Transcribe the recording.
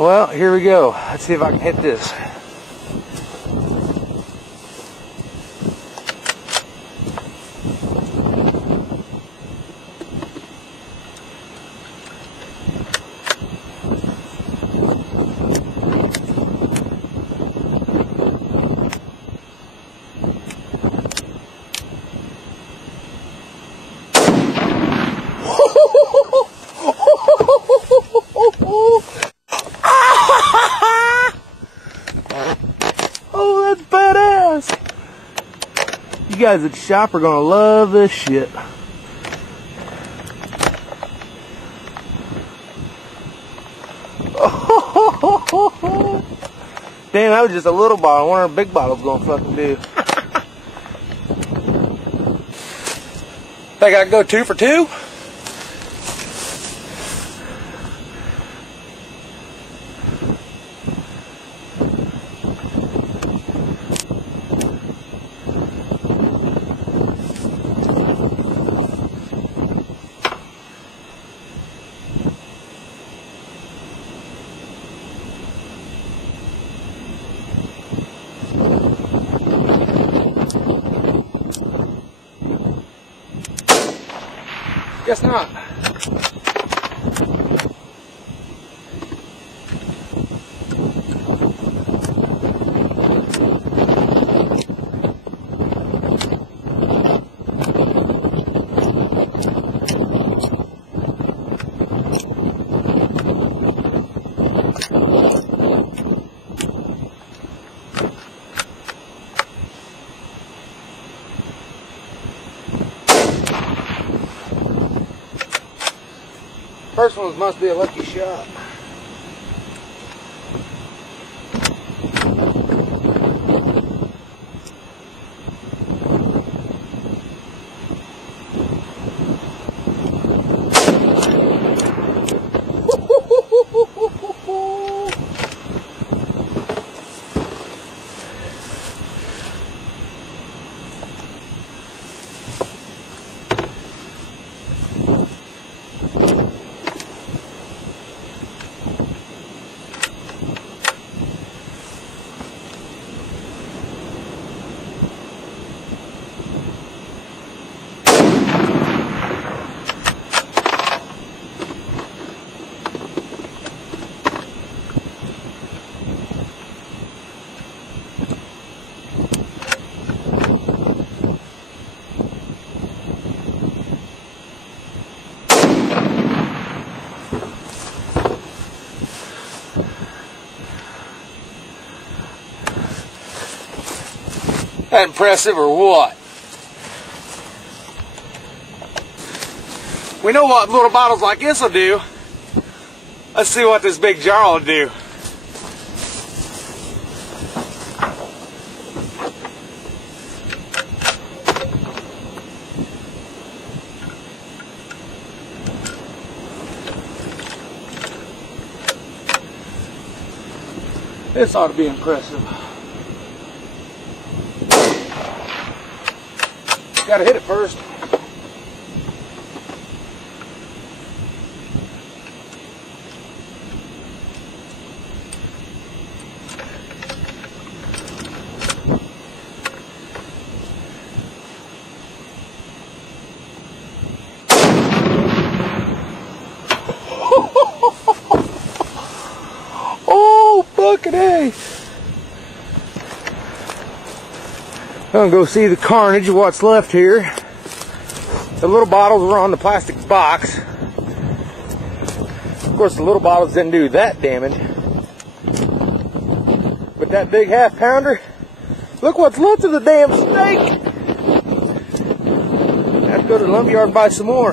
Well, here we go. Let's see if I can hit this. Oh, that's badass. You guys at the shop are gonna love this shit. Damn, that was just a little bottle. I wonder what a big bottle's gonna fucking do. Think I can go 2 for 2? Guess not. First one must be a lucky shot. That impressive or what? We know what little bottles like this will do. Let's see what this big jar will do. This ought to be impressive. Gotta hit it first. Oh, fucking A. I'm gonna go see the carnage of what's left here. The little bottles were on the plastic box. Of course, the little bottles didn't do that damage. But that big half pounder, look what's left of the damn steak. I have to go to the lumberyard and buy some more.